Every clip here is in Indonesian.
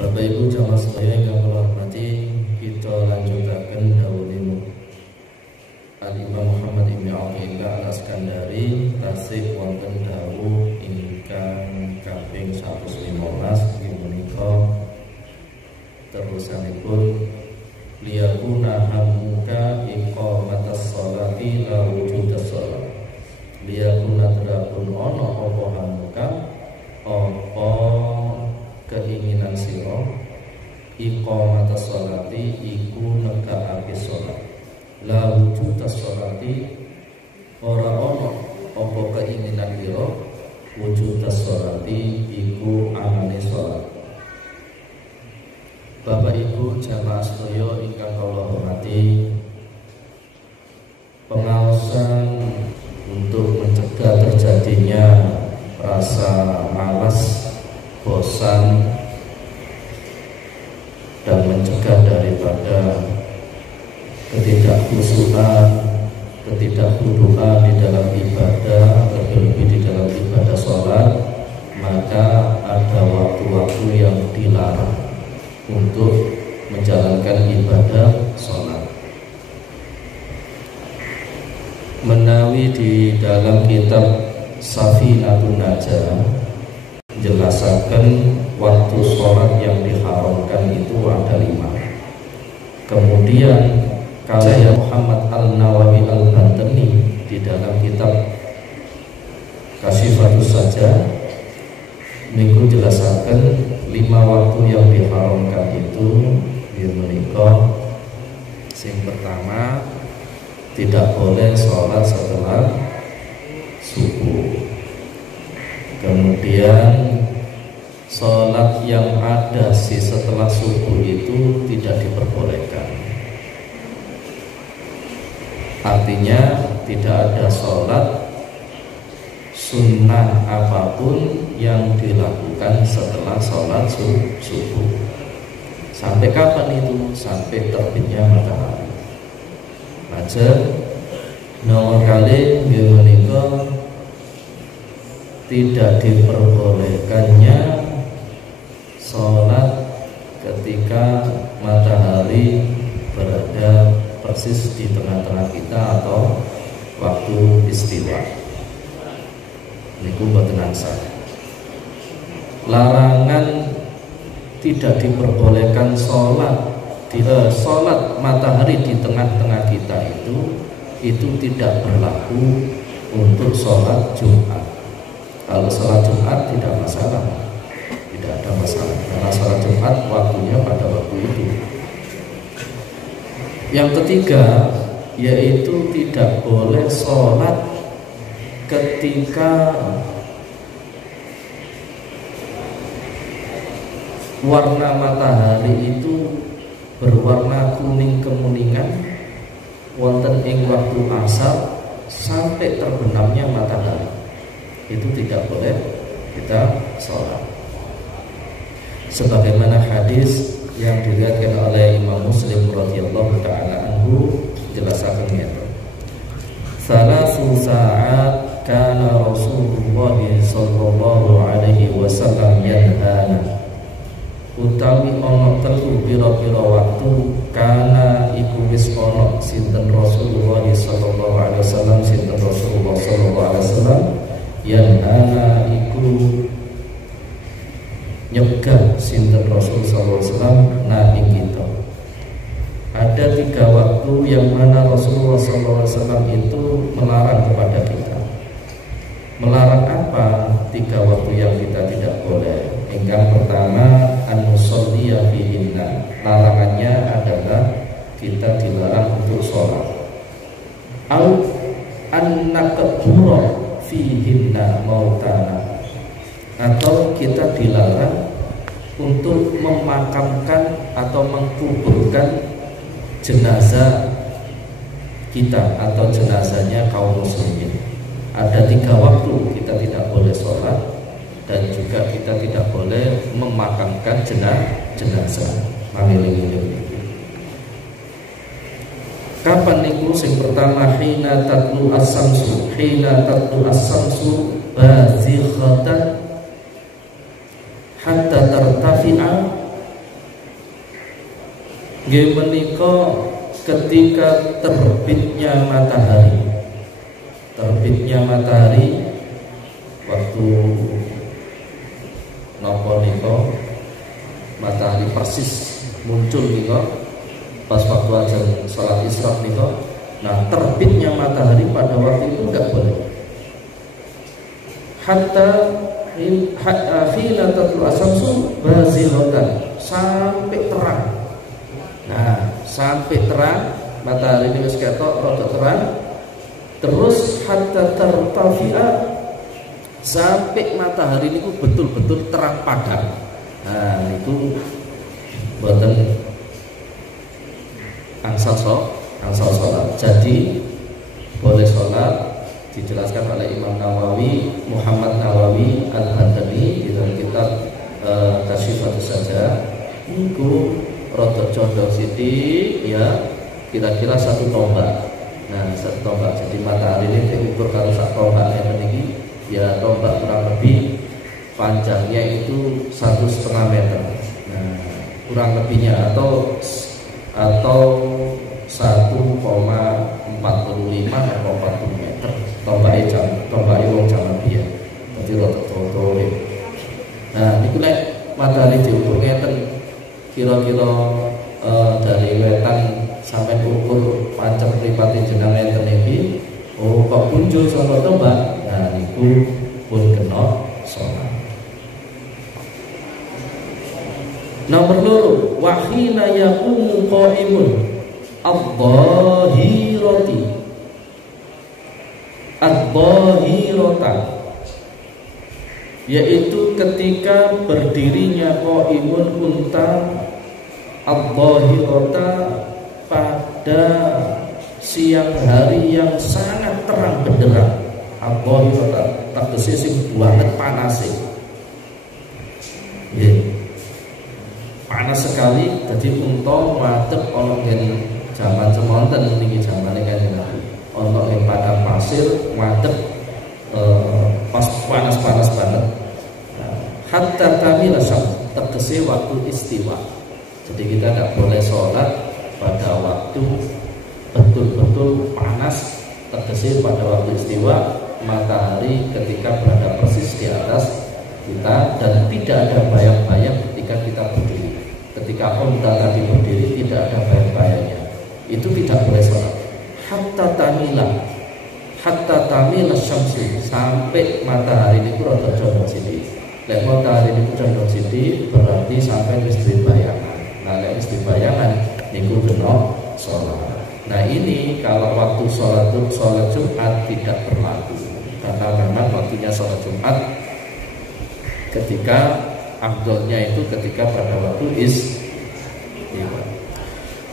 Bapak Ibu jamaah sekalian yang kula hormati, kita lanjutaken dawuhipun Al-Imam Muhammad Ibnu Athaillah Al-Iskandari tasih wonten dawuh ingkang kaping 115 menika terusanipun liyakuna hammuka iqamatas sholati la wujudas sholat. Liyakuna terapun ono apa hammuka apa keinginan sira iqamatas sholati iku negakake sholat. La wujudas sholati ora ono apa keinginan sira wujudas sholati iku anane sholat. Bapak Ibu jamaah sedaya ingkang kula hormati, pengaosan untuk mencegah terjadinya rasa malas, bosan, dan mencegah daripada ketidakhusyukan, ketidakhuduan di dalam ibadah, lebih-lebih di dalam ibadah sholat, maka ada waktu-waktu yang dilarang untuk menjalankan ibadah sholat. Menawi di dalam kitab Safinatun Najah jelaskan waktu sholat yang diharamkan itu ada 5. Kemudian karya Muhammad Al-Nawawi Al-Bantani di dalam kitab Kasyifatus Sajah niku jelaskan 5 waktu yang diharamkan itu menika. Yang pertama, tidak boleh sholat setelah subuh. Kemudian sholat yang ada setelah subuh itu tidak diperbolehkan. Artinya tidak ada sholat sunnah apapun yang dilakukan setelah sholat subuh. Sampai kapan itu? Sampai terbitnya matahari. Aja nomor kali menika tidak diperbolehkannya sholat ketika matahari berada persis di tengah-tengah kita atau waktu istiwa. Niku mboten ansah. Larangan tidak diperbolehkan sholat matahari di tengah-tengah kita itu tidak berlaku untuk sholat Jumat. Kalau sholat Jumat tidak masalah, tidak ada masalah karena sholat Jumat waktunya pada waktu itu. Yang ketiga yaitu tidak boleh sholat ketika warna matahari itu berwarna kuning kemuningan wonten ing waktu asar sampai terbenamnya matahari, itu tidak boleh kita sholat. Sebagaimana hadis yang diriwayatkan oleh Imam Muslim radhiyallahu taala anhu jelaskan itu. Salasu sa'at kana Rasulullah sallallahu alaihi wasallam yanhana. Utawi ono telu pira-pira waktu kana iku wis ono sinten Rasulullah sallallahu alaihi wasallam sinten Rasulullah sallallahu alaihi wasallam yang ana iku nyegah sinten Rasul sallallahu alaihi wasallam nah ing kita. Ada 3 waktu yang mana Rasulullah sallallahu alaihi wasallam itu melarang kepada kita. Melarang apa? 3 waktu yang kita tidak boleh. Yang pertama, an-nusalliya fihinna. Larangannya adalah kita dilarang untuk sholat. Au an-nakbura fihinna mautana. Atau kita dilarang untuk memakamkan atau mengkuburkan jenazah kita atau jenazahnya kaum muslimin. Ada 3 waktu kita tidak boleh sholat dan juga kita tidak boleh memakamkan jenazah. Kapan niku? Sing pertama hina tatlu as-samsu bazighatan hatta tartafi'a nggih menika ketika terbitnya matahari. Terbitnya matahari waktu napa nika matahari persis muncul nika pas waktu azan salat isyraq nika. Nah, terbitnya matahari pada waktu itu enggak boleh. Hatta hina tatlu asamsu bazilatan, sampai terang. Nah, sampai terang matahari ini wis ketok rada terang. Terus hatta tartafi'a, sampai matahari ini betul-betul terang padam. Nah, itu boten angsal sholat. Jadi boleh sholat, dijelaskan oleh Imam Nawawi, Muhammad Nawawi Al-Hadani di dalam kitab Tasyifatus Saja. Niku rada condong sithik ya, kira-kira 1 tombak. Nah, 1 tombak. Jadi matahari ini diukur kalau 1 tombak yang meninggi, ya tombak kurang lebih panjangnya itu 1,5 meter. Nah, kurang lebihnya atau 1,45 atau 40 meter. Tombaknya wong jaman biyen. Dadi rada-rada. Nah, niku nek matahari diukur ngeten kira-kira dari wetan sampai ukur pancen mripate jenengan enten iki, oh kok muncul saka tombak. Nah, niku pun kena salat. Nomor 2, wahina yaqumu qaimun ad-dhahirata, yaitu ketika berdirinya qaimun unta ad-dhahirata pada siang hari yang sangat terang benderang. Ad-dhahirata tegese sing banget panase. Nggih. Panas sekali, jadi unta madhep ana ing jaman semonten niki jamane Kanjeng Nabi. Ana ing padang pasir madhep pas panas-panas banget. Hatta tamila syam, tegese waktu istiwa. Jadi kita tidak boleh sholat pada waktu betul-betul panas, tegese pada waktu istiwa, matahari ketika berada persis di atas kita dan tidak ada bayang-bayang ketika kita berdiri. Ketika unta tadi berdiri tidak ada bayang-bayangnya, itu tidak boleh sholat. Hatta tamila syamsu, sampai matahari ini rada condong sithik. Lek matahari ini condong sithik berarti sampai wis duwe bayangan. Nah, lek wis duwe bayangan niku kena sholat. Nah, ini kalau waktu sholat Jumat tidak berlaku, karena memang waktunya sholat Jumat ketika afdolnya itu ketika pada waktu istiwa.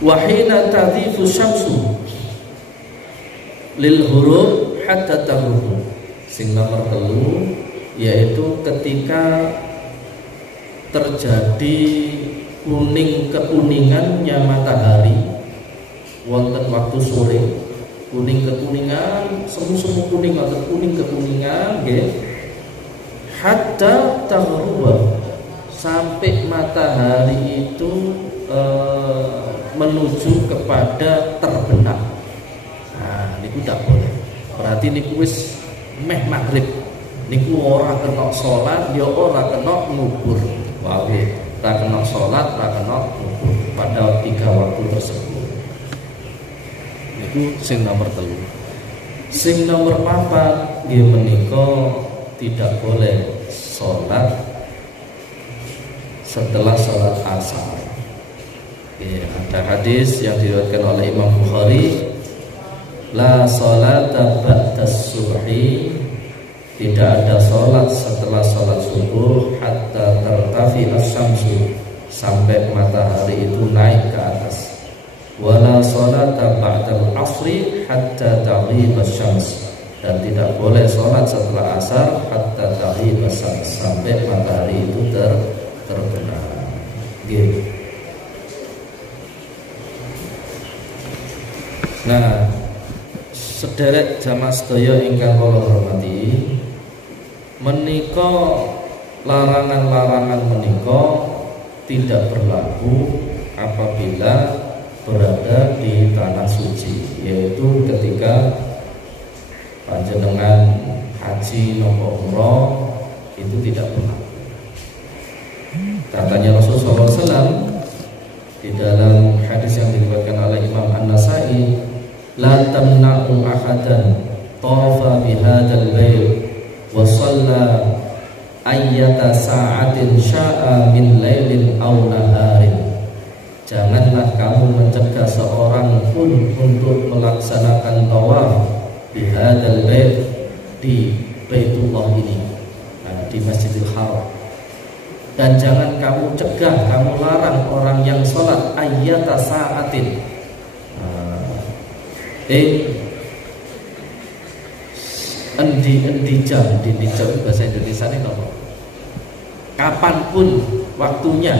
Wahina tadhifu syamsu lil hurub hatta taghrubu. Sing nomor 3 yaitu ketika terjadi kuningannya matahari wonten waktu sore. Kuningan, semu kuning atau kuning kekuningan nggih. Hatta taghruba, sampai matahari itu menuju kepada terbenam. Nah, niku tak boleh. Berarti niku wis meh maghrib. Niku ora kena salat, ya ora kena ngubur. Wae, ora kena salat, ora kena ngubur pada 3 waktu tersebut. Niku sing nomor 3. Sing nomor 4 nggih menika tidak boleh sholat setelah sholat asar. Ya, ada hadis yang diriwayatkan oleh Imam Bukhari, la sholata ba'da subhi, tidak ada sholat setelah sholat subuh hatta tartafi asy-syamsu, sampai matahari itu naik ke atas. Wala sholata ba'dal asri hatta taghiba asy-syams, dan tidak boleh sholat setelah asar hatta taghiba asy-syams, sampai matahari itu terbenam. Gitu. Nah, sederek jamaah sedaya ingkang kula hormati, menika larangan-larangan menika tidak berlaku apabila berada di tanah suci, yaitu ketika panjenengan haji nopo umroh itu tidak berlaku. Katanya Rasulullah SAW di dalam hadis yang diriwayatkan oleh Imam An-Nasai, la tamna'u ahadan tawafa bihadzal bait wa shalla ayyata sa'atin sya'a min lailin aw naharin. Janganlah kamu mencegah seorang pun untuk melaksanakan tawaf bihadzal bait, di Baitullah ini, di Masjidil Haram. Dan jangan kamu cegah, kamu larang orang yang sholat ayyata sa'atin, endi jam bahasa Indonesia ini apa? Kapanpun waktunya,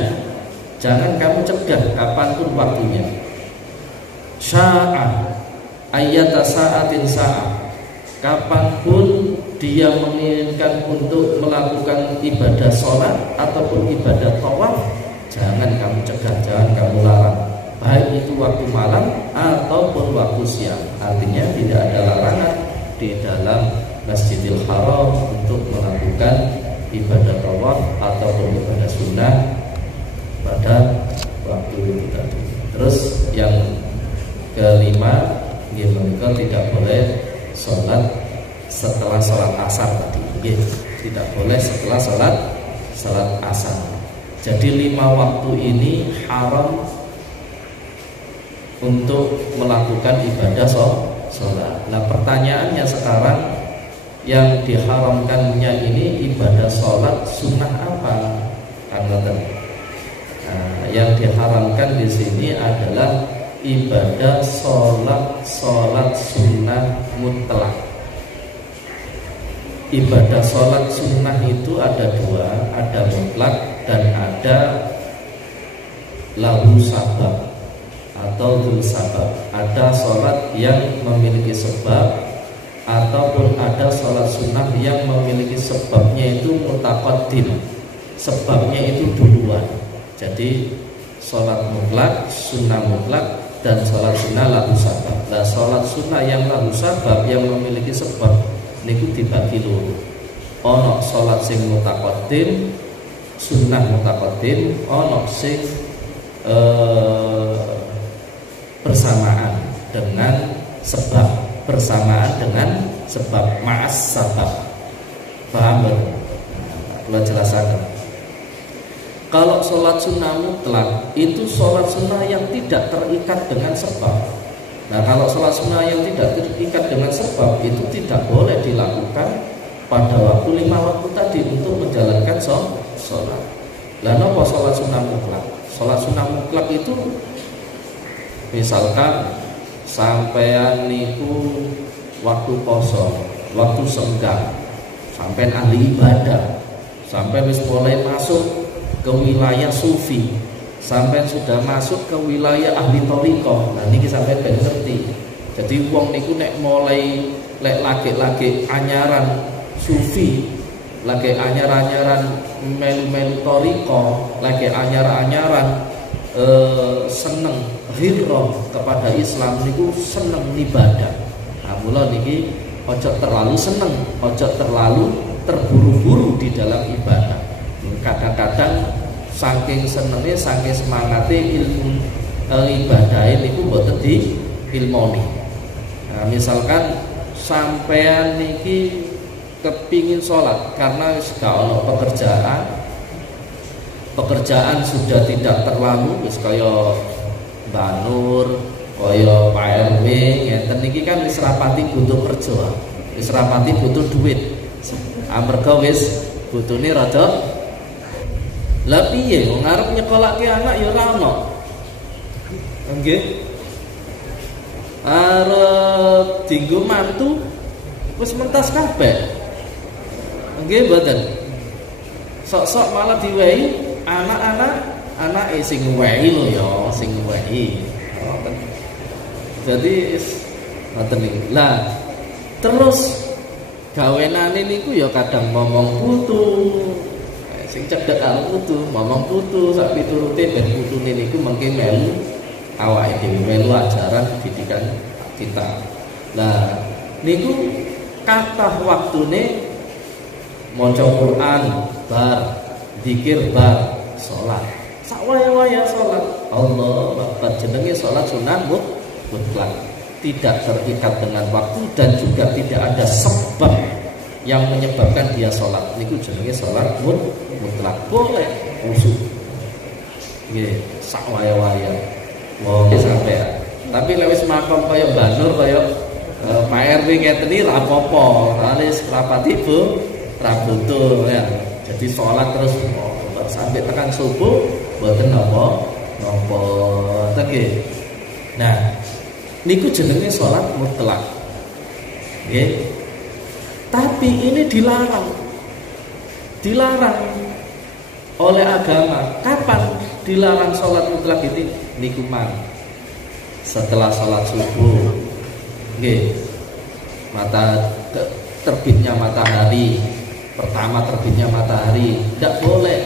jangan kamu cegah kapanpun waktunya. Sya'a ayyata sa'atin sa'a, kapanpun dia menginginkan untuk melakukan ibadah sholat ataupun ibadah tawaf, jangan kamu cegah, jangan kamu larang, baik itu waktu malam ataupun waktu siang. Artinya tidak ada larangan di dalam Masjidil Haram untuk melakukan ibadah tawaf ataupun ibadah sunnah pada waktu itu tadi. Terus yang kelima, mereka tidak boleh sholat setelah sholat asar tadi, tidak boleh setelah sholat asar. Jadi 5 waktu ini haram untuk melakukan ibadah sholat. Nah pertanyaannya sekarang, yang diharamkannya ini ibadah sholat sunnah apa? Yang diharamkan di sini adalah ibadah sholat sunnah mutlak. Ibadah sholat sunnah itu ada 2, ada mutlak dan ada lahu sabab atau dzul sabab. Ada sholat yang memiliki sebab, ataupun ada sholat sunnah yang memiliki sebabnya itu mutaqaddim, sebabnya itu duluan. Jadi sholat mutlak, sunnah mutlak, dan sholat sunnah lahu sabab. Nah sholat sunnah yang lahu sabab yang memiliki sebab niku dibagi loro. Ono sholat sing mutaqaddim, sunnah mutaqaddim, ono sing bersamaan dengan sebab, bersamaan dengan sebab, ma'as sabab. Paham belum? Kalau jelaskan. Kalau sholat sunnah mutlak itu sholat sunnah yang tidak terikat dengan sebab. Nah kalau sholat sunnah yang tidak terikat dengan sebab itu tidak boleh dilakukan pada waktu 5 waktu tadi untuk menjalankan sholat. Lah napa sholat sunnah mutlak? Sholat sunnah mutlak itu misalkan sampean niku waktu kosong, waktu senggang, sampean ahli ibadah, sampai wis mulai masuk ke wilayah sufi, sampai sudah masuk ke wilayah ahli thariqah. Nah niki sampai ben ngerti. Jadi wong niku nek mulai lek lagi anyaran sufi, lagi anyaran melu-melu thariqah, lagi anyaran seneng hirrah kepada Islam niku seneng ibadah. Nah mula niki ojo terlalu seneng, ojo terlalu terburu-buru di dalam ibadah. Kadang-kadang saking senengnya, saking semangatnya ilmu ibadah niku mboten diilmoni. Nah, misalkan sampean niki kepingin sholat karena gak ono pekerjaan sudah tidak terlalu wis kaya Mbak Nur, kaya Pak RW ngeten niki kan wis rapati butuh kerja, wis rapati butuh duit. Amarga wis butune rada. Lah piye wong arep nyekolahke anak ya ora ono. Nggih. Arep dienggo mantu wis mentas kabeh. Nggih mboten. Sok-sok malah diwehi anak-anak sing wehi lho ya, sing wehi. Jadi ngoten iki. Lah terus gawenane niku ya kadang ngomong putu. Sing cedhek karo putu, ngomong putu sak piturute ben putune niku mengke melu awake dhewe melu ajaran pendidikan kita. Nah, niku kathah waktune maca Quran bar, zikir bar, salat. Sak waya-waya salat. Allah Akbar, jenenge salat sunah mutlak. Tidak terikat dengan waktu dan juga tidak ada sebab yang menyebabkan dia salat. Niku jenenge salat mutlak. Boleh khusyuk. Nggih, sak waya-waya. Wong sampai. Tapi lek wis makom kaya Banur kaya Pak RW ngeten iki ra apa-apa. Alis rapati Bu ra butuh ya. Jadi sholat terus sampai tekan subuh mboten napa nggih. Nah, niku jenenge sholat mutlak. Nggih. Tapi ini dilarang. Dilarang oleh agama. Kapan dilarang sholat mutlak ini? Niku mang setelah sholat subuh. Nggih. Terbitnya matahari, pertama terbitnya matahari tidak boleh,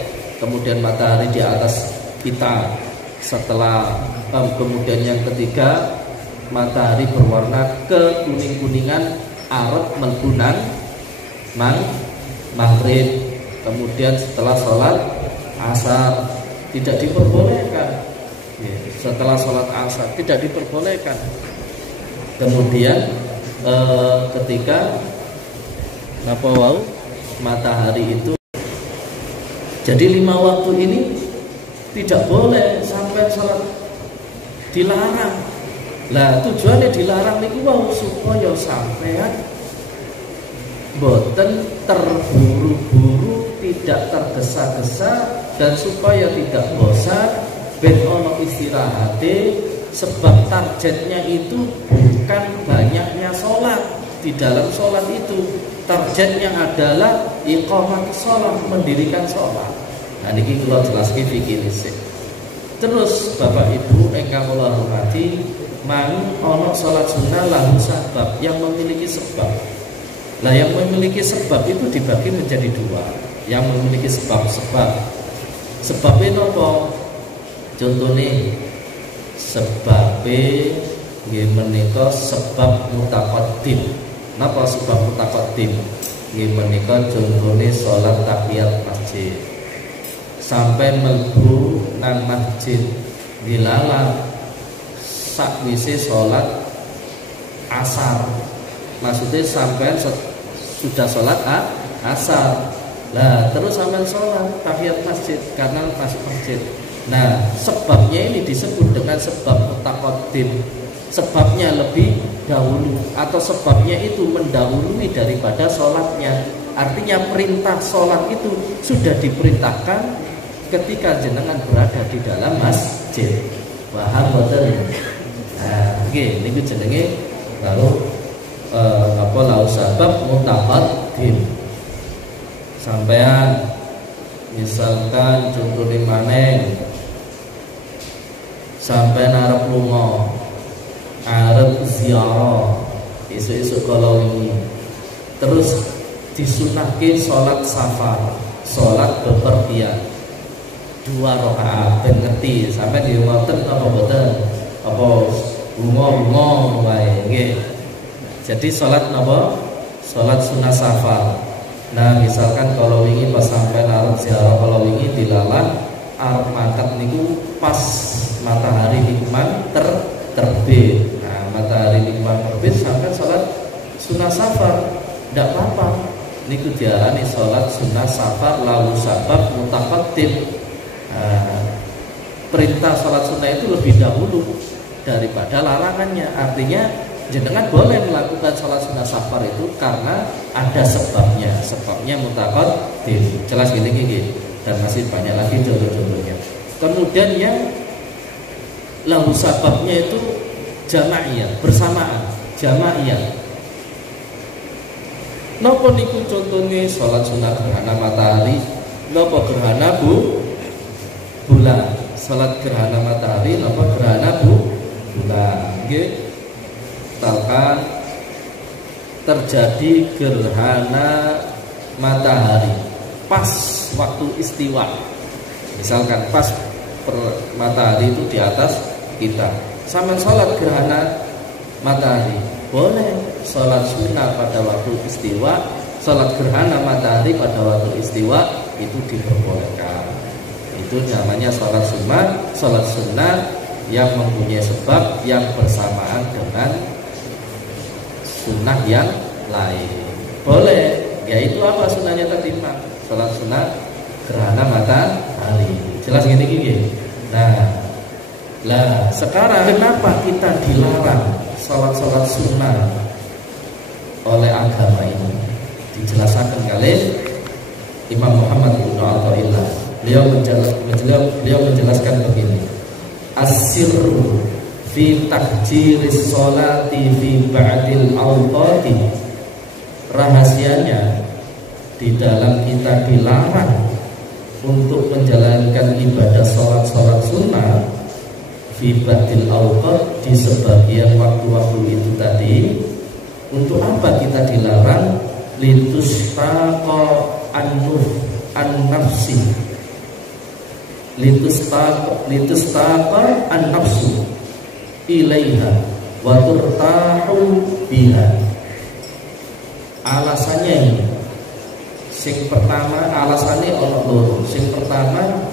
kemudian matahari di atas kita, setelah kemudian yang ketiga matahari berwarna kekuning-kuningan arep melbunan maghrib, kemudian setelah sholat asar tidak diperbolehkan, setelah sholat asar tidak diperbolehkan, kemudian ketika napa wau matahari itu. Jadi 5 waktu ini tidak boleh sampai sholat, dilarang. Lah tujuannya dilarang niku wau supaya sampean boten terburu-buru, tidak tergesa-gesa, dan supaya tidak bosan ben ono istirahate, sebab targetnya itu bukan banyaknya sholat. Di dalam sholat itu targetnya adalah iqamah sholat, mendirikan sholat. Nah niki kula jelaske fikih dhisik. Terus Bapak Ibu ingkang kula hormati, mang ana sholat sunnah lahu sebab, yang memiliki sebab. Nah yang memiliki sebab itu dibagi menjadi 2. Yang memiliki sebab-sebab. Sebabnya napa? Contohnya sebabnya nggih menika sebab mutaqaddim. Napa sebab mutaqaddim? Nggih menika contone salat tahiyat masjid. Sampai mlebu nang masjid dilalah sakwise salat asar. Maksudnya sampai sudah salat asar. Lah terus sampai salat tahiyat masjid karena masuk masjid. Nah, sebabnya ini disebut dengan sebab mutaqaddim. Sebabnya lebih dahulu atau sebabnya itu mendahului daripada sholatnya. Artinya perintah sholat itu sudah diperintahkan ketika jenengan berada di dalam masjid. Paham boten? Nah, nggih niku jenenge lalu lau sabab mutaqaddim. Sampean misalkan contohnya maneng sampai arep lunga, arep ziarah esuk-esuk kala wingi, terus disunahke salat safar, salat bepergian 2 rakaat. Ben ngerti sampai di ngoten apa boten? Apa lunga wae nggih. Jadi salat napa? Salat sunah safar. Nah misalkan kalau wingi pas sampai arep ziarah, kalau wingi dilalah arep mangkat niku pas matahari nikmat terbit. Nah matahari nikmat terbit sampai sholat sunah safar, tidak apa-apa. Niku diarani sholat sunah safar lalu sabab mutaqaddim. Nah, perintah sholat sunnah itu lebih dahulu daripada larangannya. Artinya jenengan boleh melakukan sholat sunnah safar itu karena ada sebabnya. Sebabnya mutaqaddim. Jelas gini. Dan masih banyak lagi contoh-contohnya. Kemudian yang lahu sababnya itu jamaiyah, bersamaan, jamaiyah. Napa niku contohnya sholat sunah gerhana matahari, napa gerhana bulan. Sholat gerhana matahari, napa gerhana bulan. Nggih. Misalkan terjadi gerhana matahari pas waktu istiwa. Misalkan pas matahari itu di atas kita. Sama sholat gerhana matahari boleh, sholat sunnah pada waktu istiwa, sholat gerhana matahari pada waktu istiwa itu diperbolehkan. Itu namanya sholat sunnah yang mempunyai sebab yang bersamaan dengan sunnah yang lain. Boleh, yaitu apa sunnahnya tadi Pak? Sholat sunnah gerhana matahari. Jelas gini. Nah, sekarang kenapa kita dilarang sholat sunnah oleh agama ini? Dijelaskan oleh Imam Muhammad bin Athaillah. Beliau menjelaskan begini. As-sirru fi tahjiris sholati fi ba'dil awqati. Rahasianya di dalam kita dilarang untuk menjalankan ibadah sholat sunnah fi ba'dil awqat, di sebagian waktu-waktu itu tadi. Untuk apa kita dilarang? Litustaqa an-nafsi, litustaqa an-nafsu ilaiha wa turtahu biha. Alasannya ini, sing pertama alasannya ono loro. Sing pertama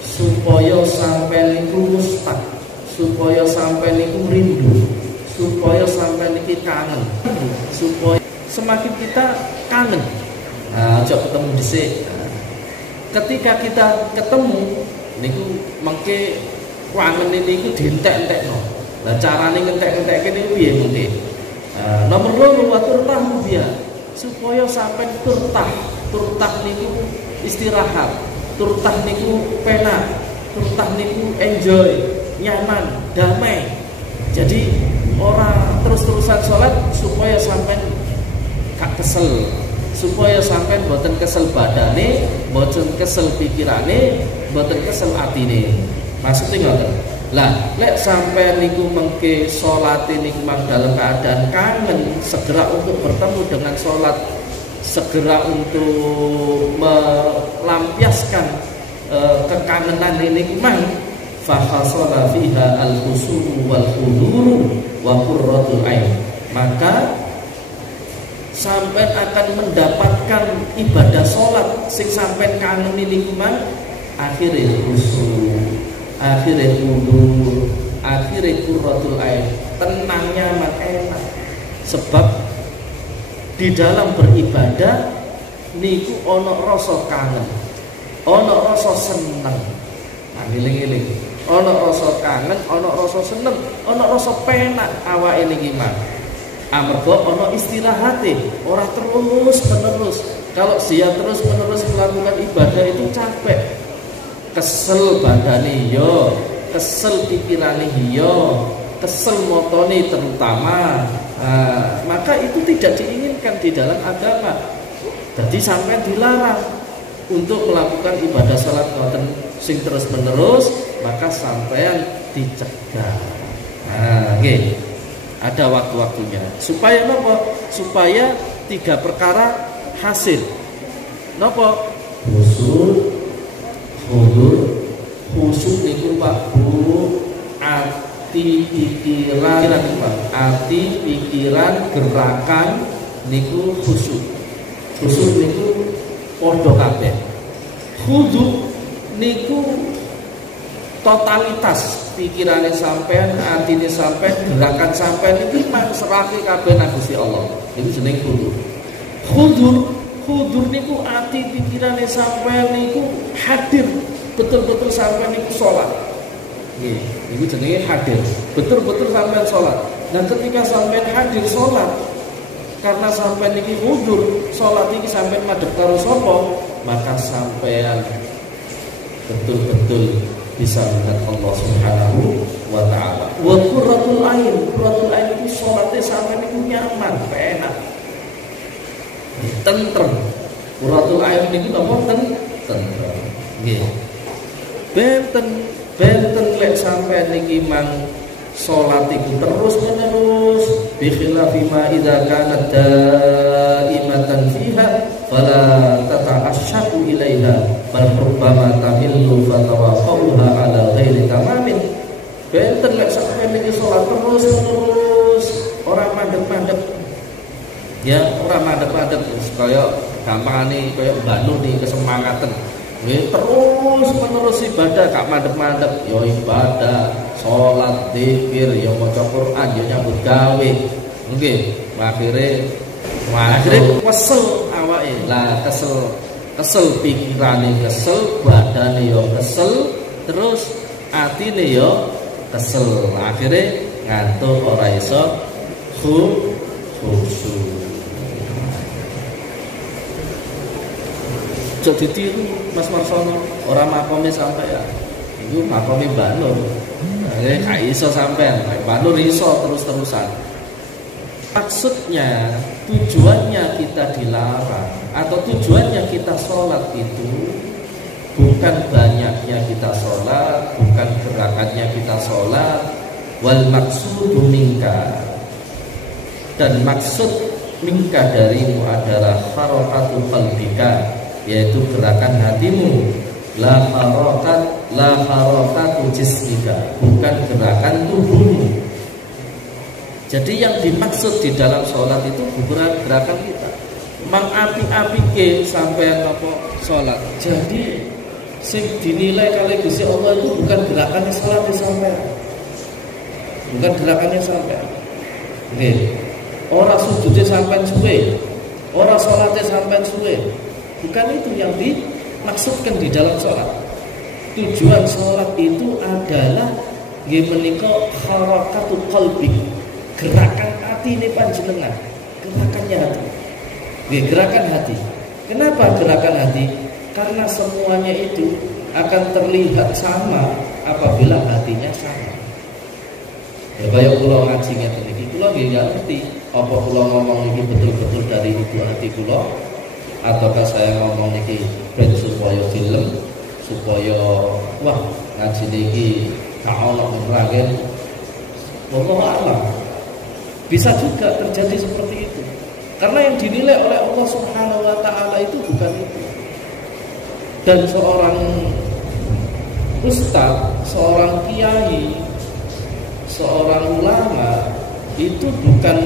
supaya sampai niku mustaq, supaya sampai niku rindu, supaya sampai niki kangen, supaya semakin kita kangen. Nah, aja ketemu dhisik. Ketika kita ketemu niku mengke kangen niku dientek-entekno. Lah carane ngentek-entekke niku piye mengke? Nomor 2 watur tahu dia, supaya sampai turtah niku istirahat, turtah niku penak, turtah niku enjoy, nyaman, damai. Jadi orang terus-terusan sholat supaya sampai gak kesel, supaya sampai mboten kesel badane, mboten kesel pikirane, mboten kesel atine. Maksudnya ngoten. Lah, lek sampai niku mengke salate niku mang dalam keadaan kangen, segera untuk bertemu dengan salat, segera untuk melampiaskan kekangenan ini mang, fa hasala fiha al-khushu wal huduru wa qurratul ain. Maka sampai akan mendapatkan ibadah sholat sing sampai kangen ini mang, akhirnya khusyuk, akhirnya hudur, akhirnya qurratul ain, tenangnya amat enak. Sebab di dalam beribadah niku ono rasa kangen, ono rasa seneng. Nah, ngiling-ngiling, ono rasa kangen, ono rasa seneng, ono rasa penak awake niki mang. Amarga ono istirahate, ora terus menerus. Kalau dia terus menerus melakukan ibadah itu capek, kesel badane yo, kesel pikirane yo, kesel motone terutama. Maka itu tidak diinginkan di dalam agama. Jadi sampai dilarang untuk melakukan ibadah salat ngoten sing terus menerus, maka sampean dicegah. Nggih. Ada waktu-waktunya. Supaya napa? Supaya 3 perkara hasil. Napa? Khusyuk, hudur, khusyuk niku Pak Bu, ati pikiran, ati pikiran gerakan niku khusyuk. Khusyuk niku padha kabeh. Hudur niku totalitas, pikirannya sampean, atine sampean, gerakan sampean iki mang serahke kabeh nang Gusti Allah. Niku jeneng hudur. Hudur niku ati pikirannya sampean niku hadir, betul-betul sampean niku salat. Nggih, niku jenenge hadir. Betul-betul sampean salat. Dan ketika sampean hadir salat, karena sampean niki hudur, salat iki sampean madhep karo sapa, maka sampean betul-betul bisa melihat Allah Subhanahu wa ta'ala. Wa qurratul ain itu salatnya sampai niku nyaman, enak, tentrem. Qurratul ain niku napa tentrem. Nggih. Benten lek sampai niki mang salat iku terus menerus bi khilafi ma idza kanat daimatan fiha fala tata'asyaqu ilaiha bal rubbama tamillu fatawaqauha ala ghairi tamamin. Benten lek sampeyan iki salat terus orang mandek-mandek. Ya, orang mandek-mandek kaya gampangane kaya mbanu nih kesemangatan. Terus menerus ibadah gak mandek-mandek, ya ibadah, salat, zikir, ya maca Quran, ya nyambut gawe. Nggih, akhire kesel awake. Lah kesel pikirane kesel, badane ya kesel, terus atine ya kesel. Akhire ngantuk ora iso khusyuk. Jadi ditiru Mas Marsono, orang makome sampai ya, itu makome Banur. Gak iso sampean, Banur iso terus-terusan. Maksudnya, tujuannya kita dilarang atau tujuannya kita sholat itu bukan banyaknya kita sholat, bukan gerakannya kita sholat. Wal maksudu minka, dan maksud minka darimu adalah harokatul qalbika, yaitu gerakan hatimu. La harokat jismika, bukan gerakan tubuhmu. Jadi yang dimaksud di dalam sholat itu bukan gerakan kita. Mengapi-api ke sampai apa sholat. Jadi sing dinilai kali Gusti Allah itu bukan gerakannya sholat sampai, bukan gerakannya sampai. Oke. Orang sujudnya sampai suwe, orang sholatnya sampai suwe. Bukan itu yang dimaksudkan di dalam sholat. Tujuan sholat itu adalah menika harakatul qalbi, gerakan hati ini panjenengan, gerakannya hati. Gerakan hati. Kenapa gerakan hati? Karena semuanya itu akan terlihat sama apabila hatinya sama. Ya kaya kula ngaji ngeten iki, kula nggih ngerti apa kula ngomong iki betul-betul dari ibu hati kula ataukah saya ngomong iki ben supaya dilem, supaya wah ngaji niki gak ono neragen. Wallahu a'lam. Bisa juga terjadi seperti itu. Karena yang dinilai oleh Allah Subhanahu wa taala itu bukan itu. Dan seorang ustaz, seorang kiai, seorang ulama itu bukan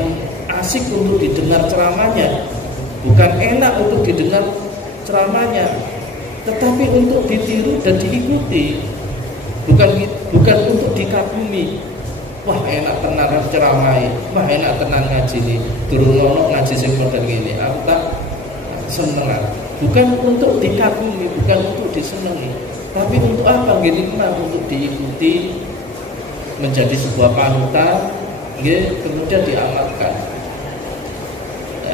asik untuk didengar ceramahnya, bukan enak untuk didengar ceramahnya, tetapi untuk ditiru dan diikuti, bukan untuk dikagumi. Wah enak tenan ceramah, wah enak tenan ngaji nih, durung ono ngaji sing model ngene, aku tak seneng. Bukan untuk dikagumi, bukan untuk disenangi, tapi untuk apa? Gini untuk diikuti, menjadi sebuah panutan, kemudian diamalkan.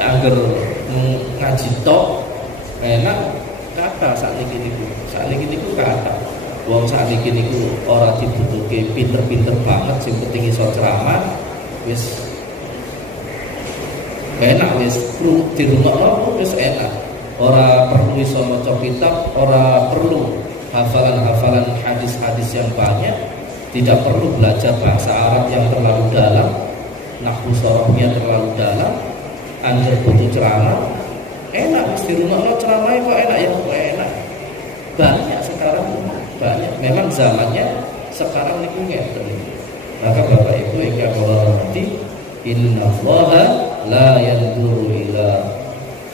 Agar ngaji tok enak kata saat ini kata. Wong saat ini ora dibutuhke pinter-pinter banget, sing penting iso ceramah, wis enak, wis dirungokno wis enak. Ora perlu iso maca kitab, ora perlu hafalan-hafalan hadis-hadis yang banyak. Tidak perlu belajar bahasa Arab yang terlalu dalam, nahwu sharafnya terlalu dalam. Anjir butuh ceramah, enak di rumah ceramah kok enak ya, kok enak. Banyak sekarang, banyak. Memang zamannya sekarang ini ngeten. Maka Bapak Ibu yang kula hormati, innallaha la yanzuru ila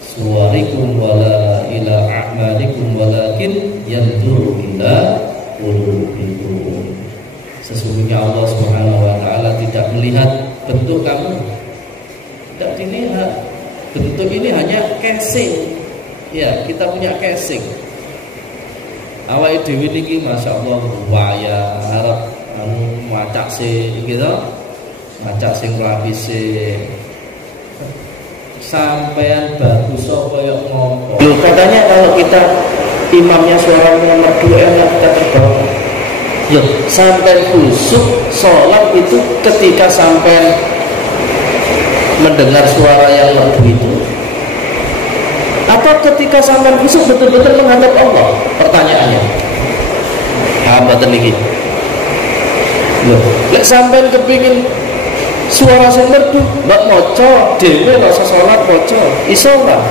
suwarikum wala ila a'malikum walakin yanzuru ila qulubikum. Sesungguhnya Allah Subhanahu wa taala tidak melihat bentuk kamu. Tidak dilihat. Bentuk ini hanya casing. Ya, kita punya casing. Awake dhewe niki masyaallah waya arep macak sing gitu. Macak sing lapise sampean bagus kaya ngopo. Loh, katanya kalau kita imamnya suaranya merdu enak kita terbawa. Ya, sampai khusyuk sholat itu ketika sampai mendengar suara yang merdu itu, atau ketika sampai khusyuk betul-betul menghadap Allah? Pertanyaannya. Apa tadi? Lek sampai kepingin suara yang merdu, mbak moco, dewe rasa sholat moco, iso lah.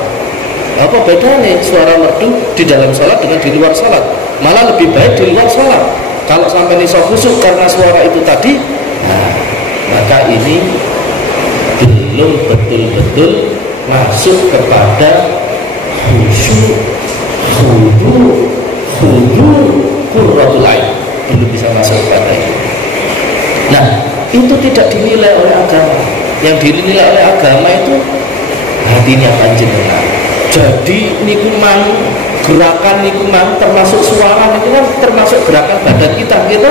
Apa bedanya suara merdu di dalam sholat dengan di luar sholat? Malah lebih baik di luar sholat. Kalau sampai iso khusyuk karena suara itu tadi, nah, maka ini belum betul-betul masuk kepada khusyuk, khudu, qurratul ain. Belum bisa masuk kepada itu. Nah, itu tidak dinilai oleh agama. Yang dinilai oleh agama itu hatinya panjenengan. Jadi niku mang, gerakan niku mang, termasuk suara niku kan termasuk gerakan badan kita gitu.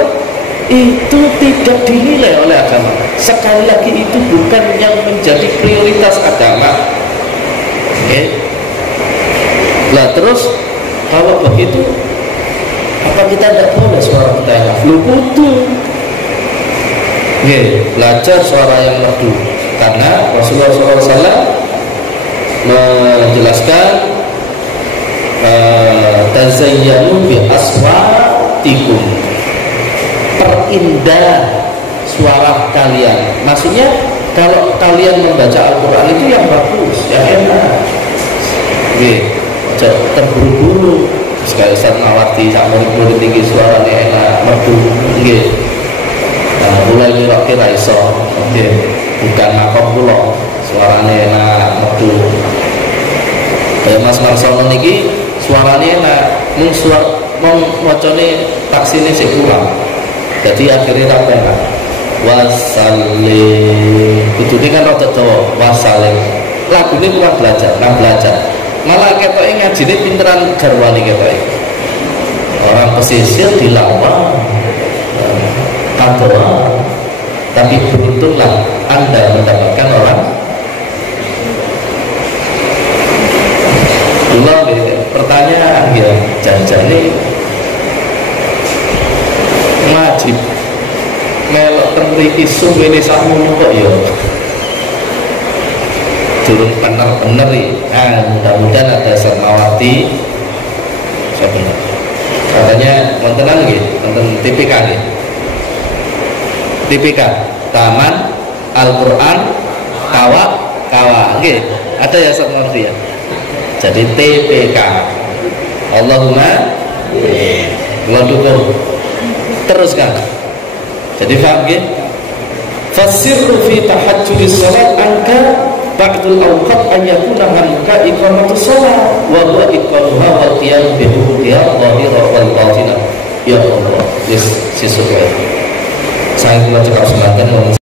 Itu tidak dinilai oleh agama. Sekali lagi itu bukan yang menjadi prioritas agama. Oke. Lah terus kalau begitu apa kita tidak boleh suara kita yang merdu? Kudu. Oke, belajar suara yang merdu. Karena Rasulullah SAW menjelaskan tazayyanu bi aswatikum, perindah suara kalian. Maksudnya kalau kalian membaca Al-Quran itu yang bagus, yang enak. Terburu-buru sekali Ustaz Mawardi sama murid tinggi suaranya enak, merdu. Nah, mulai kira-kira iso, bukan makom pulau, suaranya enak, merdu. Kayak Mas Marsono niki suaranya enak, mung wacane taksine sik kurang. Jadi akhirnya tak enak. Wasalim. Kudune kan rada dawa, wasalim. Lagune kurang belajar, Malah ketoke ngajine pinteran garwane ketoke. Orang pesisir dilawan. Kantor. Tapi beruntunglah Anda mendapatkan orang dulu pertanyaan ya janjane wajib melok teng mriki suwene sakmono kok ya durung bener-bener iki. Mudah-mudahan ada Sarmawati saya benar katanya wontenan nggih wonten TPK nggih TPK Taman Al-Qur'an Kawa nggih ada ya Sarmawati ya. Jadi TPK Allahumma wa dukung teruskan. Jadi faham nggih? Fasirru fi tahajjudis salat angka ba'dul awqat an yakuna hamka iqamatus salat wa huwa iqamuha wa qiyam bi huquqiha dhahira wal batinah. Ya Allah, yes sesuai. Saya kula cekap semanten